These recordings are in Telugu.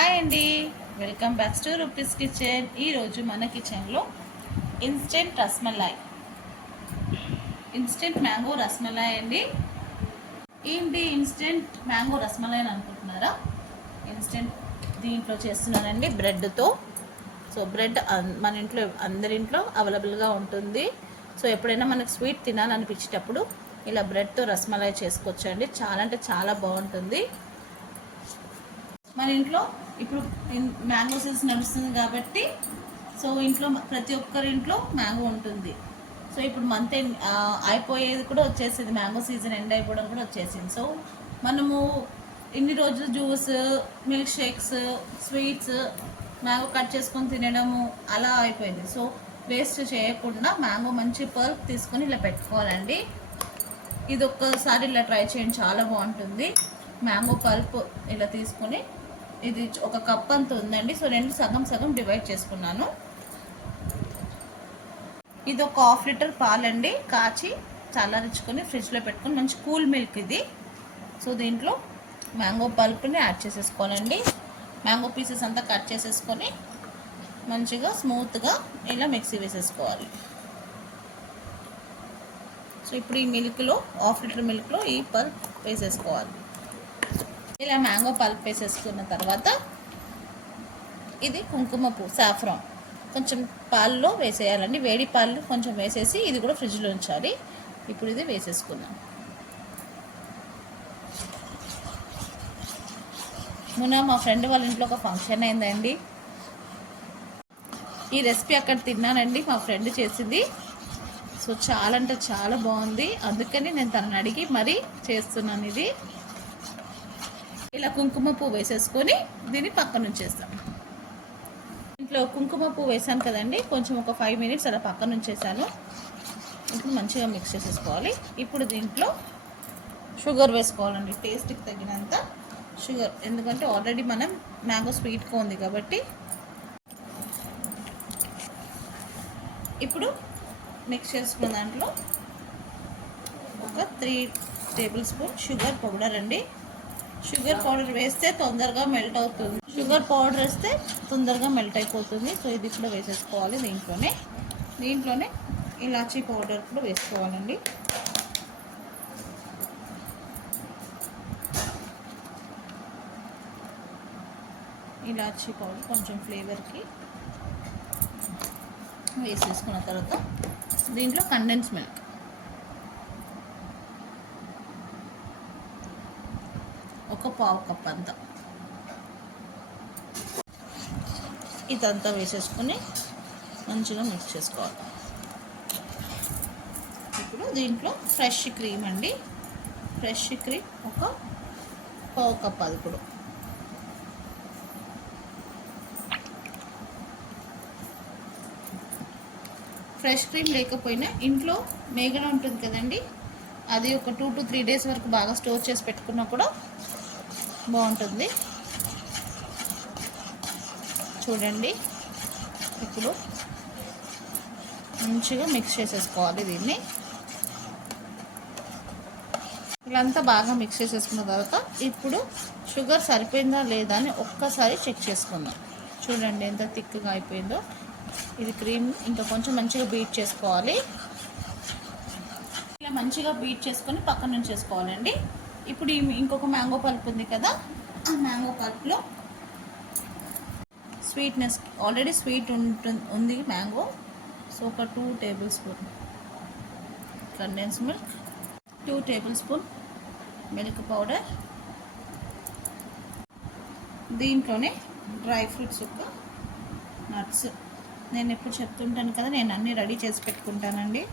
హాయ్ అండి, welcome back to rupees kitchen. ఈరోజు మన కిచెన్లో instant rasmalai, instant mango rasmalai అండి. ఏంటి ఇన్స్టెంట్ మ్యాంగో రస్మలాయ్ అని అనుకుంటున్నారా? ఇన్స్టెంట్ దీంట్లో చేస్తున్నానండి బ్రెడ్తో. సో బ్రెడ్ మన ఇంట్లో అందరింట్లో అవైలబుల్గా ఉంటుంది. సో ఎప్పుడైనా మనకు స్వీట్ తినాలనిపించేటప్పుడు ఇలా బ్రెడ్తో రస్మలాయ్ చేసుకోవచ్చండి. చాలా అంటే చాలా బాగుంటుంది. మన ఇంట్లో ఇప్పుడు మ్యాంగో సీజన్ నడుస్తుంది కాబట్టి సో ఇంట్లో ప్రతి ఒక్కరి ఇంట్లో మ్యాంగో ఉంటుంది. సో ఇప్పుడు మంత్ ఎండ్ అయిపోయేది కూడా వచ్చేసింది, మ్యాంగో సీజన్ ఎండ్ అయిపోవడం కూడా వచ్చేసింది. సో మనము ఇన్ని రోజులు juice, milk shakes, sweets, mango cut చేసుకొని తినడము అలా అయిపోయింది. సో వేస్ట్ చేయకుండా మ్యాంగో మంచి పల్ప్ తీసుకొని ఇలా పెట్టుకోవాలండి. ఇది ఒక్కసారి ఇలా ట్రై చేయండి, చాలా బాగుంటుంది. మ్యాంగో పల్ప్ ఇలా తీసుకొని, ఇది ఒక కప్ అంత ఉందండి. సో రెండు సగం సగం డివైడ్ చేసుకున్నాను. ఇది ఒక 1/2 లీటర్ పాలండి, కాచి చల్లారించుకొని ఫ్రిడ్జ్లో పెట్టుకొని, మంచి కూల్ మిల్క్ ఇది. సో దీంట్లో మ్యాంగో పల్ప్ని యాడ్ చేసేసుకోవాలండి. మ్యాంగో పీసెస్ అంతా కట్ చేసేసుకొని మంచిగా స్మూత్గా ఇలా మిక్సీ వేసేసుకోవాలి. సో ఇప్పుడు ఈ మిల్క్లో 1/2 లీటర్ మిల్క్లో ఈ పల్ప్ వేసేసుకోవాలి. ఇలా మ్యాంగో పల్ప్ వేసేసుకున్న తర్వాత ఇది కుంకుమ పువ్వు, సాఫ్రాన్ కొంచెం పాల్లో వేసేయాలండి. వేడి పాలు కొంచెం వేసేసి ఇది కూడా ఫ్రిడ్జ్లో ఉంచాలి. ఇప్పుడు ఇది వేసేసుకుందాం. మొన్న మా ఫ్రెండ్ వాళ్ళ ఇంట్లో ఒక ఫంక్షన్ అయిందండి. ఈ రెసిపీ అక్కడ తిన్నానండి, మా ఫ్రెండ్ చేసింది. సో చాలా అంటే చాలా బాగుంది, అందుకని నేను తనని అడిగి మరీ చేస్తున్నాను. ఇది ఇలా కుంకుమ పువ్వు వేసేసుకొని దీన్ని పక్కన ఉంచేస్తాం. ఇంట్లో కుంకుమ పువ్వు వేసాను కదండి, కొంచెం ఒక 5 మినిట్స్ అలా పక్కన ఉంచేసాను. ఇప్పుడు మంచిగా మిక్స్ చేసేసుకోవాలి. ఇప్పుడు దీంట్లో షుగర్ వేసుకోవాలండి, టేస్ట్కి తగినంత షుగర్. ఎందుకంటే ఆల్రెడీ మనం మ్యాంగో స్వీట్గా ఉంది కాబట్టి. ఇప్పుడు మిక్స్ చేసుకున్న దాంట్లో ఒక 3 టేబుల్ స్పూన్ షుగర్ పౌడర్ అండి. షుగర్ పౌడర్ వేస్తే తొందరగా మెల్ట్ అవుతుంది, షుగర్ పౌడర్ వేస్తే తొందరగా మెల్ట్ అయిపోతుంది. సో ఇది కూడా వేసేసుకోవాలి. దీంట్లోనే ఇలాచీ పౌడర్ కూడా వేసుకోవాలండి. ఇలాచీ పౌడర్ కొంచెం ఫ్లేవర్కి వేసేసుకున్న తర్వాత దీంట్లో కండెన్స్ మిల్క్ ఒక 1/2 కప్ అంతా, ఇదంతా వేసేసుకొని మంచిగా మిక్స్ చేసుకోవాలి. ఇప్పుడు దీంట్లో ఫ్రెష్ క్రీమ్ అండి, ఫ్రెష్ క్రీమ్ ఒక 1/2 కప్. అది కూడా ఫ్రెష్ క్రీమ్ లేకపోయినా ఇంట్లో మేగడ ఉంటుంది కదండి, అది ఒక 2 to 3 డేస్ వరకు బాగా స్టోర్ చేసి పెట్టుకున్నా కూడా బాగుంటుంది. చూడండి, ఇప్పుడు మంచిగా మిక్స్ చేసేసుకోవాలి దీన్ని. ఇలాంతా బాగా మిక్స్ చేసేసుకున్న తర్వాత ఇప్పుడు షుగర్ సరిపోయిందా లేదా అని ఒక్కసారి చెక్ చేసుకుందాం. చూడండి ఎంత థిక్గా అయిపోయిందో. ఇది క్రీమ్ ఇంకా కొంచెం మంచిగా బీట్ చేసుకోవాలి. ఇలా మంచిగా బీట్ చేసుకొని పక్కన ఉంచేసుకోవాలండి. ఇప్పుడు ఇంకొక మ్యాంగో పల్ప్ ఉంది కదా, ఆ మ్యాంగో పల్ప్లో స్వీట్నెస్, ఆల్రెడీ స్వీట్ ఉంది మ్యాంగో. సో ఒక 2 table spoon condense milk, 2 table spoon milk powder, దీంట్లోనే డ్రై ఫ్రూట్స్ యొక్క నట్స్. నేను ఎప్పుడు చెప్తుంటాను కదా, నేను అన్నీ రెడీ చేసి పెట్టుకుంటానండి.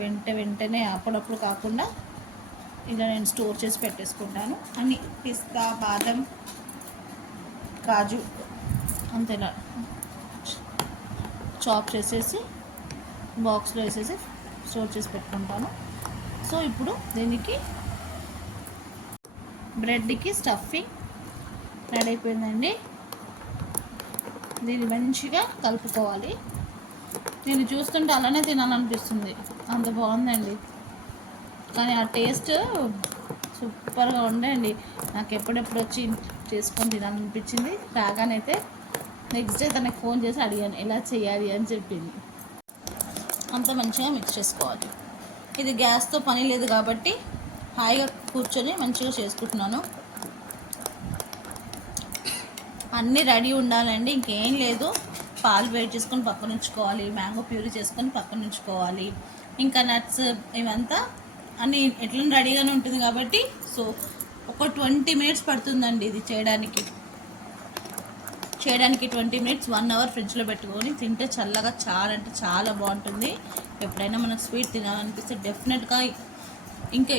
వెంటనే అప్పుడప్పుడు కాకుండా ఇలా నేను స్టోర్ చేసి పెట్టేసుకుంటాను. అన్నీ పిస్తా, బాదం, కాజు అంతేలా చాప్ చేసేసి బాక్స్లో వేసేసి స్టోర్ చేసి పెట్టుకుంటాను. సో ఇప్పుడు దీనికి బ్రెడ్కి స్టఫింగ్ రెడీ అయిపోయిందండి. దీన్ని మంచిగా కలుపుకోవాలి. నేను చూస్తుంటే అలానే తినాలనిపిస్తుంది, అంత బాగుందండి. కానీ ఆ టేస్ట్ సూపర్గా ఉండండి. నాకు ఎప్పుడెప్పుడు వచ్చి చేసుకొని తినాలనిపించింది. రాగానైతే నెక్స్ట్ డే తనకు ఫోన్ చేసి అడిగాను ఎలా చేయాలి అని చెప్పింది. అంత మంచిగా మిక్స్ చేసుకోవాలి. ఇది గ్యాస్తో పని లేదు కాబట్టి హాయిగా కూర్చొని మంచిగా చేసుకుంటున్నాను. అన్నీ రెడీ ఉండాలండి, ఇంకేం లేదు. పాలు వేడి చేసుకొని పక్కన ఉంచుకోవాలి, మ్యాంగో ప్యూరీ చేసుకొని పక్కన ఉంచుకోవాలి, ఇంకా నట్స్ ఇవంతా అన్నీ ఎట్లా రెడీగానే ఉంటుంది కాబట్టి సో ఒక 20 మినిట్స్ పడుతుందండి ఇది చేయడానికి 20 మినిట్స్ 1 అవర్ ఫ్రిడ్జ్లో పెట్టుకొని తింటే చల్లగా చాలా అంటే చాలా బాగుంటుంది. ఎప్పుడైనా మనకు స్వీట్ తినాలనిపిస్తే డెఫినెట్గా ఇంకా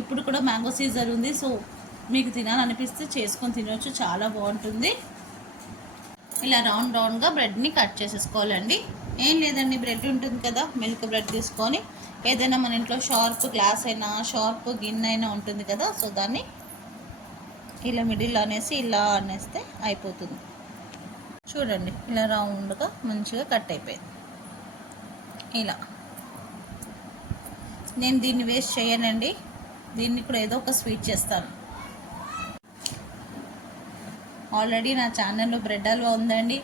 ఇప్పుడు కూడా మ్యాంగో సీజన్ ఉంది. సో మీకు తినాలనిపిస్తే చేసుకొని తినవచ్చు, చాలా బాగుంటుంది. ఇలా రౌండ్గా బ్రెడ్ని కట్ చేసేసుకోవాలండి. ఏం లేదండి, బ్రెడ్ ఉంటుంది కదా, మిల్క్ బ్రెడ్ తీసుకొని ఏదైనా మన ఇంట్లో షార్ప్ గ్లాస్ అయినా షార్ప్ గిన్నె అయినా ఉంటుంది కదా, సో దాన్ని ఇలా మిడిల్ అనేసి ఇలా అనేస్తే అయిపోతుంది. చూడండి ఇలా రౌండ్గా మంచిగా కట్ అయిపోయింది. ఇలా నేను దీన్ని వేస్ట్ చేయనండి, దీన్ని కూడా ఏదో ఒక స్వీట్ చేస్తాను. ఆల్రెడీ నా ఛానల్లో బ్రెడ్ హల్వా ఉందండి.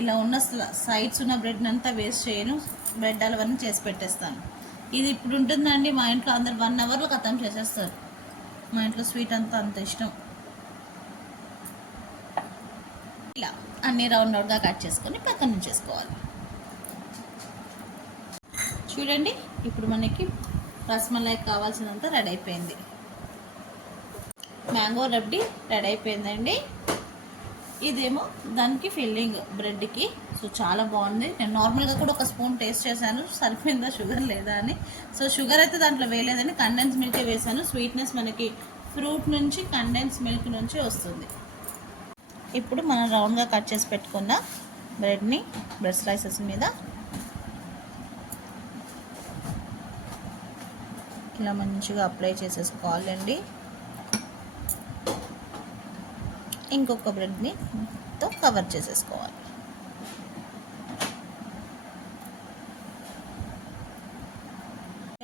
ఇలా ఉన్న సైడ్స్ ఉన్న బ్రెడ్ని అంతా వేస్ట్ చేయను, బ్రెడ్ హల్వాని చేసి పెట్టేస్తాను. ఇది ఇప్పుడు ఉంటుందండి, మా ఇంట్లో అందరు 1 అవర్లో ఖతం చేసేస్తారు. మా ఇంట్లో స్వీట్ అంతా అంత ఇష్టం. ఇలా అన్నీ రౌండ్గా కట్ చేసుకొని పక్కన ఉంచేసుకోవాలి. చూడండి ఇప్పుడు మనకి రసమలై కావాల్సినంత రెడీ అయిపోయింది. మ్యాంగో రబ్డీ రెడీ అయిపోయిందండి. ఇదేమో దానికి ఫిల్లింగ్ బ్రెడ్కి. సో చాలా బాగుంది. నేను నార్మల్గా కూడా ఒక స్పూన్ టేస్ట్ చేశాను, సరిపోయిందా షుగర్ లేదా అని. సో షుగర్ అయితే దాంట్లో వేయలేదని కండెన్స్ మిల్కే వేసాను. స్వీట్నెస్ మనకి ఫ్రూట్ నుంచి కండెన్స్ మిల్క్ నుంచి వస్తుంది. ఇప్పుడు మనం రౌండ్గా కట్ చేసి పెట్టుకున్న బ్రెడ్ని బ్రెడ్ స్లైసెస్ మీద ఇలా మంచిగా అప్లై చేసేసుకోవాలండి. ఇంకొక బ్రెడ్ని తో కవర్ చేసేసుకోవాలి.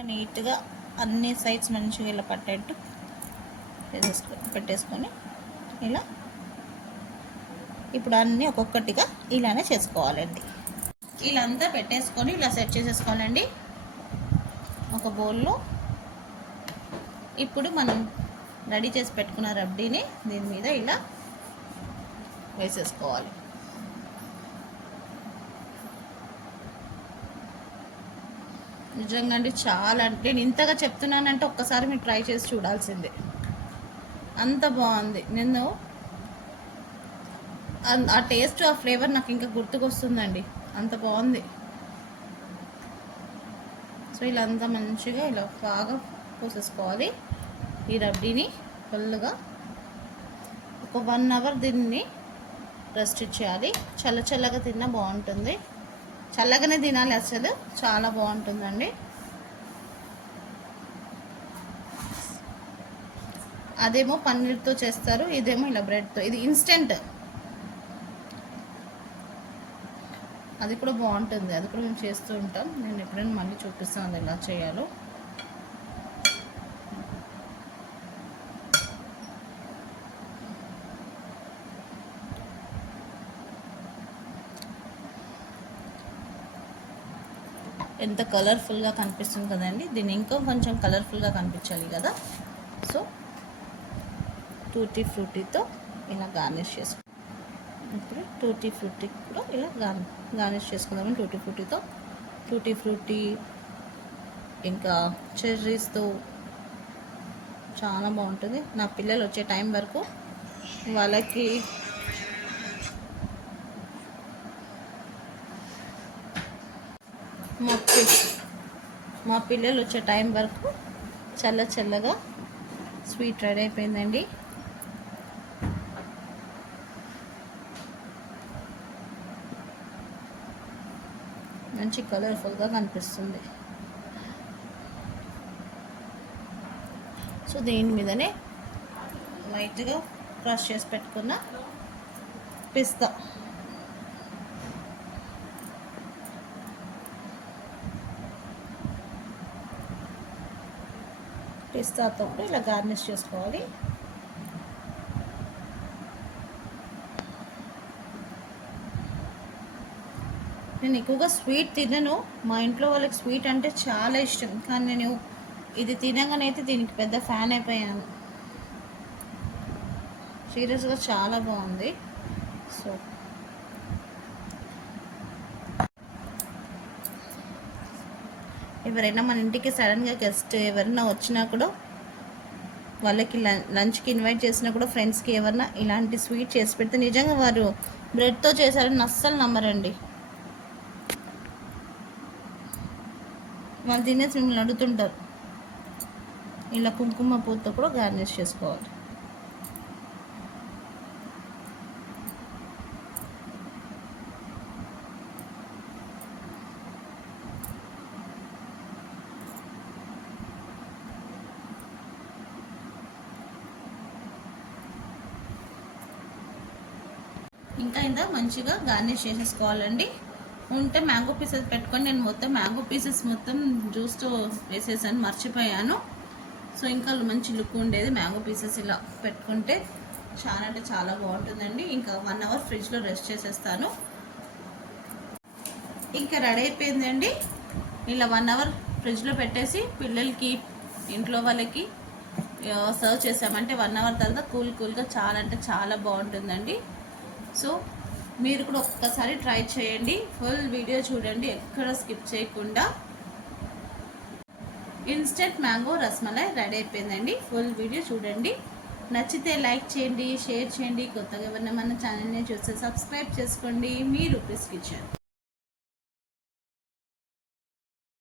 నీట్గా అన్ని సైడ్స్ మంచిగా ఇలా పట్టేట్టు పెట్టేసుకొని ఇలా ఇప్పుడు అన్నీ ఒక్కొక్కటిగా ఇలానే చేసుకోవాలండి. ఇలా అంతా పెట్టేసుకొని ఇలా సెట్ చేసేసుకోవాలండి ఒక బౌల్లో. ఇప్పుడు మనం రెడీ చేసి పెట్టుకున్న రబ్డీని దీని మీద ఇలా వేసేసుకోవాలి. నిజంగా అండి చాలా, నేను ఇంతగా చెప్తున్నానంటే ఒక్కసారి మీరు ట్రై చేసి చూడాల్సిందే, అంత బాగుంది. నేను ఆ టేస్ట్ ఆ ఫ్లేవర్ నాకు ఇంకా గుర్తుకొస్తుందండి, అంత బాగుంది. సో ఇలా అంతా మంచిగా ఇలా బాగా పోసేసుకోవాలి ఈ రబ్డీని ఫుల్గా. ఒక 1 అవర్ దీన్ని రెస్ట్ ఇచ్చేయాలి. చల్లగా తిన్నా బాగుంటుంది, చల్లగానే తినాలి, అసలు చాలా బాగుంటుందండి. అదేమో పన్నీర్తో చేస్తారు, ఇదేమో ఇలా బ్రెడ్తో. ఇది ఇన్స్టెంట్, అది కూడా బాగుంటుంది, అది కూడా మేము చేస్తూ ఉంటాం. నేను ఎప్పుడైనా మళ్ళీ చూపిస్తాను అది ఎలా చేయాలో. ఎంత కలర్ఫుల్గా కనిపిస్తుంది కదండి, దీన్ని ఇంకా కొంచెం కలర్ఫుల్గా కనిపించాలి కదా. సో టూటీ ఫ్రూటీతో ఇలా గార్నిష్ చేసుకుంటాం. ఇప్పుడు టూటీ ఫ్రూటీ కూడా ఇలా గార్నిష్ చేసుకుందాము. టూటీ ఫ్రూటీ ఇంకా చెర్రీస్తో చాలా బాగుంటుంది. నా పిల్లలు వచ్చే టైం వరకు వాళ్ళకి మా పిల్లలు వచ్చే టైం వరకు చల్లగా స్వీట్ రెడీ అయిపోయిందండి. మంచి కలర్ఫుల్గా కనిపిస్తుంది. సో దీని మీదనే లైట్గా క్రష్ చేసి పెట్టుకున్న పిస్తాతో కూడా ఇలా గార్నిష్ చేసుకోవాలి. నేను ఎక్కువగా స్వీట్ తినను, మా ఇంట్లో వాళ్ళకి స్వీట్ అంటే చాలా ఇష్టం, కానీ నేను ఇది తినగానైతే దీనికి పెద్ద ఫ్యాన్ అయిపోయాను. సీరియస్గా చాలా బాగుంది. సో ఎవరైనా మన ఇంటికి సడన్గా గెస్ట్ ఎవరైనా వచ్చినా కూడా వాళ్ళకి లంచ్కి ఇన్వైట్ చేసినా కూడా ఫ్రెండ్స్కి ఎవరైనా ఇలాంటి స్వీట్ చేసి పెడితే నిజంగా వారు బ్రెడ్తో చేశారని అస్సలు నమ్మరండి. వాళ్ళు తినేసి మిమ్మల్ని అడుగుతుంటారు. ఇలా కుంకుమ పూలతో కూడా గార్నిష్ చేసుకోవాలి. ఇంకా ఇంత మంచిగా గార్నిష్ చేసేసుకోవాలండి. ఉంటే మ్యాంగో పీసెస్ పెట్టుకొని, నేను మొత్తం మ్యాంగో పీసెస్ మొత్తం జ్యూస్తో వేసేసాను, మర్చిపోయాను. సో ఇంకా మంచి లుక్ ఉండేది మ్యాంగో పీసెస్ ఇలా పెట్టుకుంటే, చాలా అంటే చాలా బాగుంటుందండి. ఇంకా 1 అవర్ ఫ్రిడ్జ్లో రెస్ట్ చేసేస్తాను. ఇంకా రెడీ అయిపోయిందండి. ఇలా 1 అవర్ ఫ్రిడ్జ్లో పెట్టేసి పిల్లలకి ఇంట్లో వాళ్ళకి సర్వ్ చేసామంటే 1 అవర్ తర్వాత కూల్గా చాలా అంటే చాలా బాగుంటుందండి. సో మీరు కూడా ఒక్కసారి ట్రై చేయండి, ఫుల్ వీడియో చూడండి, ఎక్కడ స్కిప్ చేయకుండా. ఇన్స్టెంట్ మ్యాంగో రస్మలై రెడీ అయిపోయిందండి. ఫుల్ వీడియో చూడండి. నచ్చితే లైక్ చేయండి, షేర్ చేయండి. కొత్తగా ఎవరైనా మన ఛానల్ని చూస్తే సబ్స్క్రైబ్ చేసుకోండి. మీ రూపీస్ కిచెన్.